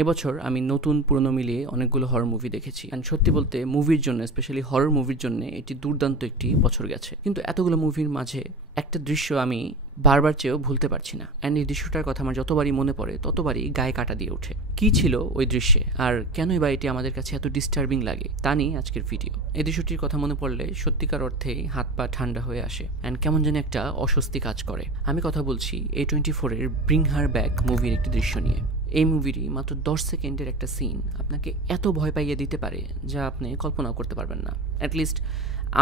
এবছর আমি নতুন পুরনো মিলিয়ে অনেকগুলো হরর মুভি দেখেছি। অ্যান্ড সত্যি বলতে মুভির জন্য, স্পেশালি হরর মুভির জন্য এটি দুর্দান্ত একটি বছর গেছে। কিন্তু এতগুলো মুভির মাঝে একটা দৃশ্য আমি বারবার চেয়েও ভুলতে পারছি না। অ্যান্ড এই দৃশ্যটার কথা আমার যতবারই মনে পড়ে ততবারই গায়ে কাটা দিয়ে ওঠে। কি ছিল ওই দৃশ্যে, আর কেনই বা এটি আমাদের কাছে এত ডিস্টার্বিং লাগে, তা নিয়ে আজকের ভিডিও। এই দৃশ্যটির কথা মনে পড়লে সত্যিকার অর্থেই হাত পা ঠান্ডা হয়ে আসে অ্যান্ড কেমন যেন একটা অস্বস্তি কাজ করে। আমি কথা বলছি A24 এর ব্রিং হার ব্যাক মুভির একটি দৃশ্য নিয়ে। এই মুভিরই মাত্র 10 সেকেন্ডের একটা সিন আপনাকে এত ভয় পাইয়ে দিতে পারে যা আপনি কল্পনাও করতে পারবেন না। অ্যাটলিস্ট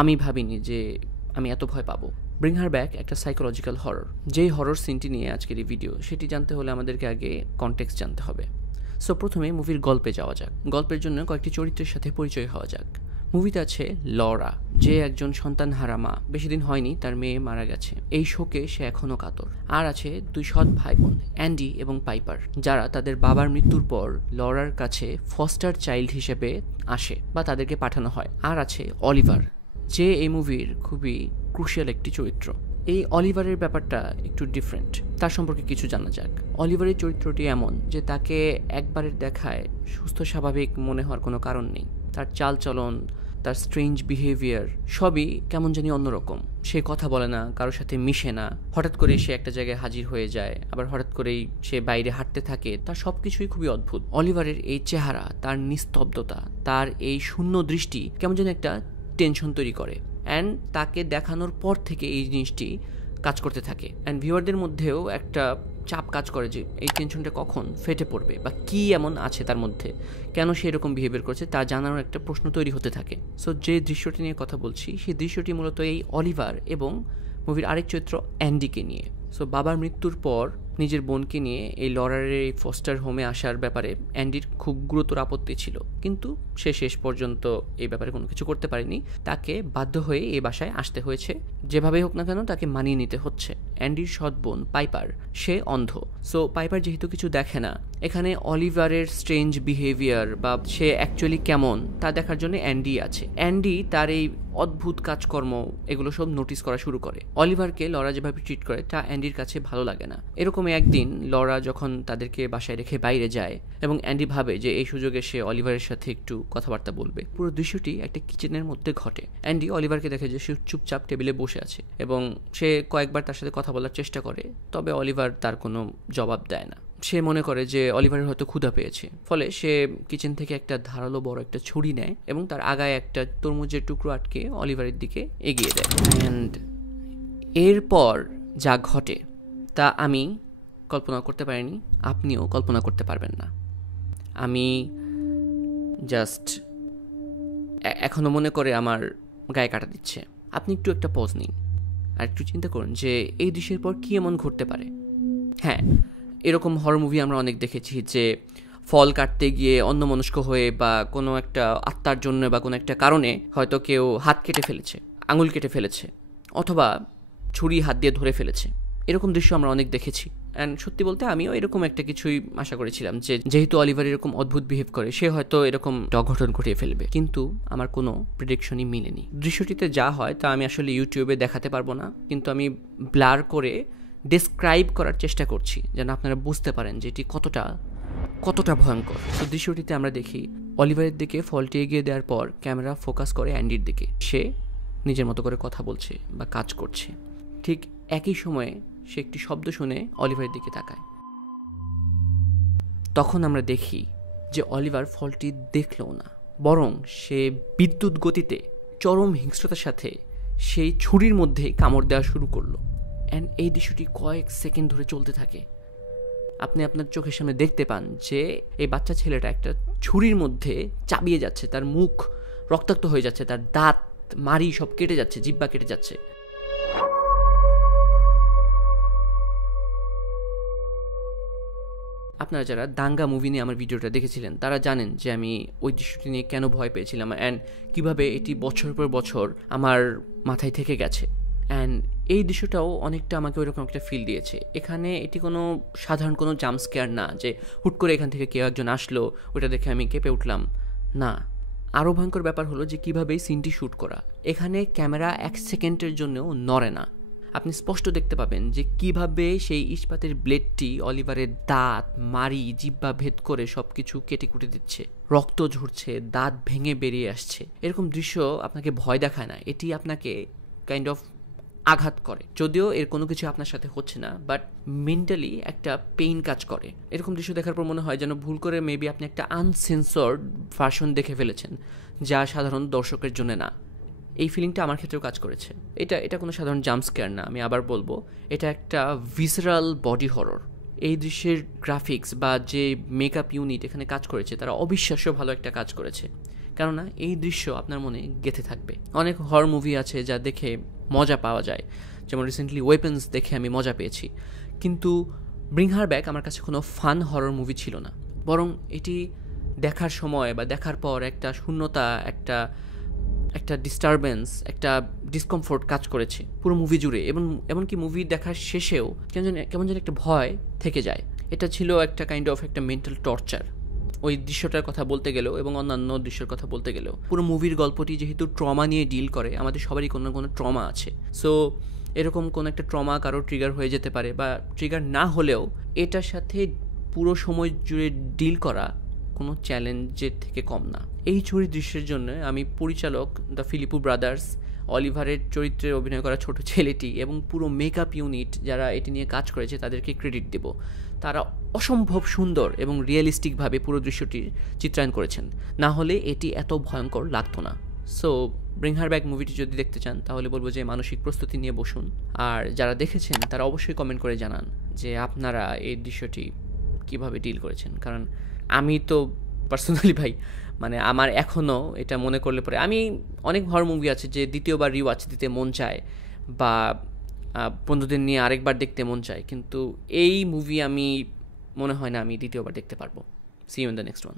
আমি ভাবিনি যে আমি এত ভয় পাবো। ব্রিং হার ব্যাক একটা সাইকোলজিক্যাল হরর। যেই হরর সিনটি নিয়ে আজকের এই ভিডিও, সেটি জানতে হলে আমাদেরকে আগে কনটেক্সট জানতে হবে। সো প্রথমে মুভির গল্পে যাওয়া যাক। গল্পের জন্য কয়েকটি চরিত্রের সাথে পরিচয় হওয়া যাক। মুভিতে আছে লরা, যে একজন সন্তানহারা মা। বেশি দিন হয়নি তার মেয়ে মারা গেছে। এই শোকে সে এখনও কাতর। আর আছে দুই সৎ ভাই বোন, অ্যান্ডি এবং পাইপার, যারা তাদের বাবার মৃত্যুর পর লরার কাছে ফস্টার চাইল্ড হিসেবে আসে বা তাদেরকে পাঠানো হয়। আর আছে অলিভার, যে এই মুভির খুবই ক্রুশিয়াল একটি চরিত্র। এই অলিভারের ব্যাপারটা একটু ডিফারেন্ট। তার সম্পর্কে কিছু জানা যাক। অলিভারের চরিত্রটি এমন যে তাকে একবারের দেখায় সুস্থ স্বাভাবিক মনে হওয়ার কোনো কারণ নেই। তার চালচলন, তার স্ট্রেঞ্জ বিহেভিয়ার সবই কেমন জানি অন্যরকম। সে কথা বলে না, কারোর সাথে মিশে না, হঠাৎ করেই সে একটা জায়গায় হাজির হয়ে যায়, আবার হঠাৎ করেই সে বাইরে হাঁটতে থাকে। তার সব কিছুই খুবই অদ্ভুত। অলিভারের এই চেহারা, তার নিস্তব্ধতা, তার এই শূন্য দৃষ্টি কেমন যেন একটা টেনশন তৈরি করে। অ্যান্ড তাকে দেখানোর পর থেকে এই জিনিসটি কাজ করতে থাকে। অ্যান্ড ভিউয়ারদের মধ্যেও একটা চাপ কাজ করে যে এই টেনশনটা কখন ফেটে পড়বে বা কী এমন আছে তার মধ্যে, কেন সে এরকম বিহেভিয়ার করছে তা জানানোর একটা প্রশ্ন তৈরি হতে থাকে। সো যে দৃশ্যটি নিয়ে কথা বলছি, সেই দৃশ্যটি মূলত এই অলিভার এবং মুভির আরেক চরিত্র অ্যান্ডিকে নিয়ে। সো বাবার মৃত্যুর পর নিজের বোনকে নিয়ে এই লরারের এই ফস্টার হোমে আসার ব্যাপারে অ্যান্ডির খুব গুরুতর আপত্তি ছিল, কিন্তু সে শেষ পর্যন্ত এই ব্যাপারে কোনো কিছু করতে পারেনি। তাকে বাধ্য হয়ে এই বাসায় আসতে হয়েছে। যেভাবেই হোক না কেন তাকে মানিয়ে নিতে হচ্ছে। অ্যান্ডির সৎ বোন পাইপার, সে অন্ধ। সো পাইপার যেহেতু কিছু দেখে না, এখানে অলিভারের স্ট্রেঞ্জ বিহেভিয়ার বা সে অ্যাকচুয়ালি কেমন তা দেখার জন্য অ্যান্ডি আছে। অ্যান্ডি তার এই অদ্ভুত কাজকর্ম এগুলো সব নোটিস করা শুরু করে। অলিভারকে লরা যেভাবে ট্রিট করে তা অ্যান্ডির কাছে ভালো লাগে না। এরকম একদিন লরা যখন তাদেরকে বাসায় রেখে বাইরে যায় এবং অ্যান্ডি ভাবে যে এই সুযোগে সে অলিভারের সাথে একটু কথাবার্তা বলবে। পুরো দৃশ্যটি একটা কিচেনের মধ্যে ঘটে। অ্যান্ডি অলিভারকে দেখে যে সে চুপচাপ টেবিলে বসে আছে এবং সে কয়েকবার তার সাথে কথা বলার চেষ্টা করে, তবে অলিভার তার কোনো জবাব দেয় না। সে মনে করে যে অলিভারের হয়তো ক্ষুধা পেয়েছে, ফলে সে কিচেন থেকে একটা ধারালো বড় একটা ছুরি নেয় এবং তার আগায় একটা তরমুজের টুকরো আটকে অলিভারের দিকে এগিয়ে দেয়। অ্যান্ড এরপর যা ঘটে তা আমি কল্পনা করতে পারিনি, আপনিও কল্পনা করতে পারবেন না। আমি জাস্ট এখনও মনে করে আমার গায়ে কাটা দিচ্ছে। আপনি একটু একটা পজ নিন আর একটু চিন্তা করুন যে এই দৃশ্যের পর কী এমন ঘটতে পারে। হ্যাঁ, এরকম হরর মুভি আমরা অনেক দেখেছি যে ফল কাটতে গিয়ে অন্যমনস্ক হয়ে বা কোনো একটা আত্মার জন্য বা কোনো একটা কারণে হয়তো কেউ হাত কেটে ফেলেছে, আঙুল কেটে ফেলেছে, অথবা ছুরি হাত দিয়ে ধরে ফেলেছে। এরকম দৃশ্য আমরা অনেক দেখেছি। অ্যান্ড সত্যি বলতে আমিও এরকম একটা কিছুই আশা করেছিলাম যে যেহেতু অলিভার এরকম অদ্ভুত বিহেভ করে, সে হয়তো এরকম অঘটন ঘটিয়ে ফেলবে। কিন্তু আমার কোনো প্রেডিকশনই মিলেনি। দৃশ্যটিতে যা হয় তা আমি আসলে ইউটিউবে দেখাতে পারবো না, কিন্তু আমি ব্লার করে ডেসক্রাইব করার চেষ্টা করছি যেন আপনারা বুঝতে পারেন যে এটি কতটা ভয়ঙ্কর। তো দৃশ্যটিতে আমরা দেখি অলিভারের দিকে ফলটি এগিয়ে দেওয়ার পর ক্যামেরা ফোকাস করে অ্যান্ডির দিকে। সে নিজের মতো করে কথা বলছে বা কাজ করছে। ঠিক একই সময়ে সে একটি শব্দ শুনে অলিভারের দিকে তাকায়। তখন আমরা দেখি যে অলিভার ফলটি দেখলও না, বরং সে বিদ্যুৎ গতিতে চরম হিংস্রতার সাথে সেই ছুরির মধ্যে কামড় দেওয়া শুরু করলো। অ্যান্ড এই দৃশ্যটি কয়েক সেকেন্ড ধরে চলতে থাকে। আপনি আপনার চোখের সামনে দেখতে পান যে এই বাচ্চা ছেলেটা একটা ছুরির মধ্যে চাবিয়ে যাচ্ছে, তার মুখ রক্তাক্ত হয়ে যাচ্ছে, তার দাঁত মাড়ি সব কেটে যাচ্ছে, জিহ্বা কেটে যাচ্ছে। আপনারা যারা দাঙ্গা মুভি নিয়ে আমার ভিডিওটা দেখেছিলেন তারা জানেন যে আমি ওই দৃশ্যটি নিয়ে কেন ভয় পেয়েছিলাম অ্যান্ড কীভাবে এটি বছর পর বছর আমার মাথায় থেকে গেছে। অ্যান্ড এই দৃশ্যটাও অনেকটা আমাকে ওইরকম একটা ফিল দিয়েছে। এখানে এটি কোনো সাধারণ কোনো জাম্প স্কেয়ার না যে হুট করে এখান থেকে কেউ একজন আসলো, ওটা দেখে আমি কেঁপে উঠলাম। না, আরও ভয়ঙ্কর ব্যাপার হলো যে কীভাবে এই সিনটি শ্যুট করা। এখানে ক্যামেরা 1 সেকেন্ডের জন্যও নড়ে না। আপনি স্পষ্ট দেখতে পাবেন যে কিভাবে সেই ইস্পাতের ব্লেডটি অলিভারের দাঁত, মাড়ি, জিহ্বা ভেদ করে সব কিছু কেটে কুটে দিচ্ছে, রক্ত ঝরছে, দাঁত ভেঙে বেরিয়ে আসছে। এরকম দৃশ্য আপনাকে ভয় দেখায় না, এটি আপনাকে কাইন্ড অফ আঘাত করে। যদিও এর কোনো কিছু আপনার সাথে হচ্ছে না, বাট মেন্টালি একটা পেইন কাজ করে। এরকম দৃশ্য দেখার পর মনে হয় যেন ভুল করে মেবি আপনি একটা আনসেন্সর্ড ভার্সন দেখে ফেলেছেন, যা সাধারণ দর্শকের জন্য না। এই ফিলিংটা আমার ক্ষেত্রেও কাজ করেছে। এটা কোনো সাধারণ জাম্প স্কেয়ার না, আমি আবার বলবো, এটা একটা ভিসরাল বডি হরর। এই দৃশ্যের গ্রাফিক্স বা যে মেকআপ ইউনিট এখানে কাজ করেছে তারা অবিশ্বাস্য ভালো একটা কাজ করেছে, কেননা এই দৃশ্য আপনার মনে গেঁথে থাকবে। অনেক হরর মুভি আছে যা দেখে মজা পাওয়া যায়, যেমন রিসেন্টলি ওয়েপন্স দেখে আমি মজা পেয়েছি, কিন্তু ব্রিং হার ব্যাক আমার কাছে কোনো ফান হরর মুভি ছিল না, বরং এটি দেখার সময় বা দেখার পর একটা শূন্যতা, একটা ডিস্টারবেন্স, একটা ডিসকমফোর্ট কাজ করেছে পুরো মুভি জুড়ে। এবং এমনকি মুভি দেখার শেষেও কেমন যেন একটা ভয় থেকে যায়। এটা ছিল একটা কাইন্ড অফ একটা মেন্টাল টর্চার ওই দৃশ্যটার কথা বলতে গেলেও এবং অন্যান্য দৃশ্যের কথা বলতে গেলেও। পুরো মুভির গল্পটি যেহেতু ট্রমা নিয়ে ডিল করে, আমাদের সবারই কোনো না কোনো ট্রমা আছে। সো এরকম কোনো একটা ট্রমা কারো ট্রিগার হয়ে যেতে পারে, বা ট্রিগার না হলেও এটার সাথে পুরো সময় জুড়ে ডিল করা কোনো চ্যালেঞ্জের থেকে কম না। এই ছবির দৃশ্যের জন্য আমি পরিচালক দ্য ফিলিপো ব্রাদার্স, অলিভারের চরিত্রে অভিনয় করা ছোট ছেলেটি এবং পুরো মেকআপ ইউনিট যারা এটি নিয়ে কাজ করেছে তাদেরকে ক্রেডিট দেব। তারা অসম্ভব সুন্দর এবং রিয়েলিস্টিকভাবে পুরো দৃশ্যটির চিত্রায়ন করেছেন, না হলে এটি এত ভয়ঙ্কর লাগতো না। সো ব্রিং হার ব্যাক মুভিটি যদি দেখতে চান তাহলে বলবো যে মানসিক প্রস্তুতি নিয়ে বসুন। আর যারা দেখেছেন তারা অবশ্যই কমেন্ট করে জানান যে আপনারা এই দৃশ্যটি কীভাবে ডিল করেছেন। কারণ আমি তো পার্সোনালি ভাই, মানে আমার এখনও এটা মনে করলে পরে, আমি অনেক হরর মুভি আছে যে দ্বিতীয়বার রিওয়াচ দিতে মন চায় বা বন্ধুদের নিয়ে আরেকবার দেখতে মন চায়, কিন্তু এই মুভি আমি মনে হয় না আমি দ্বিতীয়বার দেখতে পারবো। See you in the next one.